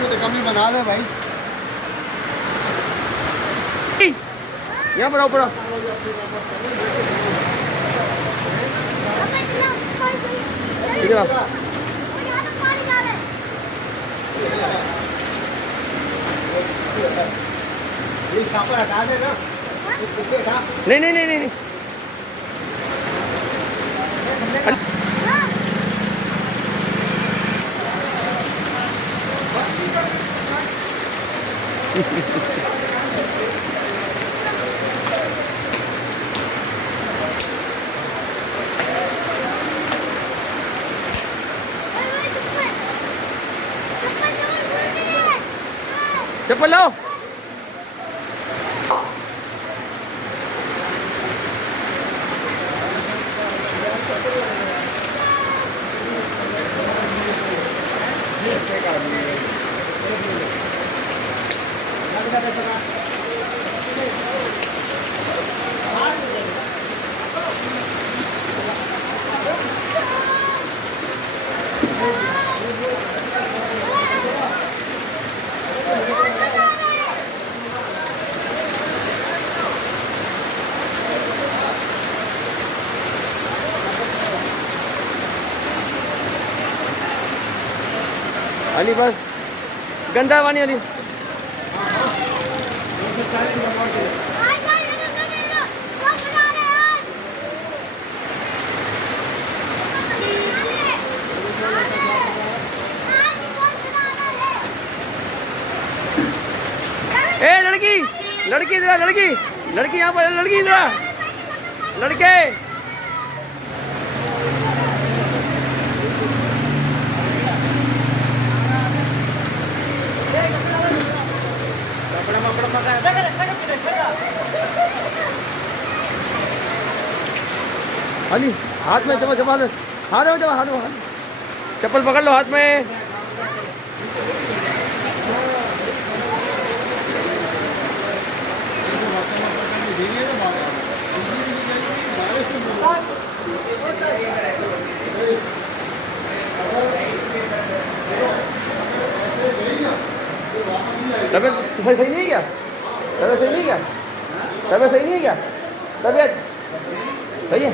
कमी बना ले भाई। यहाँ पर आओ, पड़ा इधर आओ। ये छापर हटा देना। नहीं नहीं नहीं नहीं, नहीं। चप्पल लाओ। अली बस गंदा पानी अली। ए लड़की लड़की इधर, लड़की लड़की यहाँ पर, लड़की इधर, लड़के अली हाथ में चप्पल, चप्पल हाथ में, हाथ में चप्पल पकड़ लो हाथ में। तबियत सही सही नहीं है क्या? तबियत सही नहीं है क्या? तबियत सही नहीं है क्या? तबियत सही है।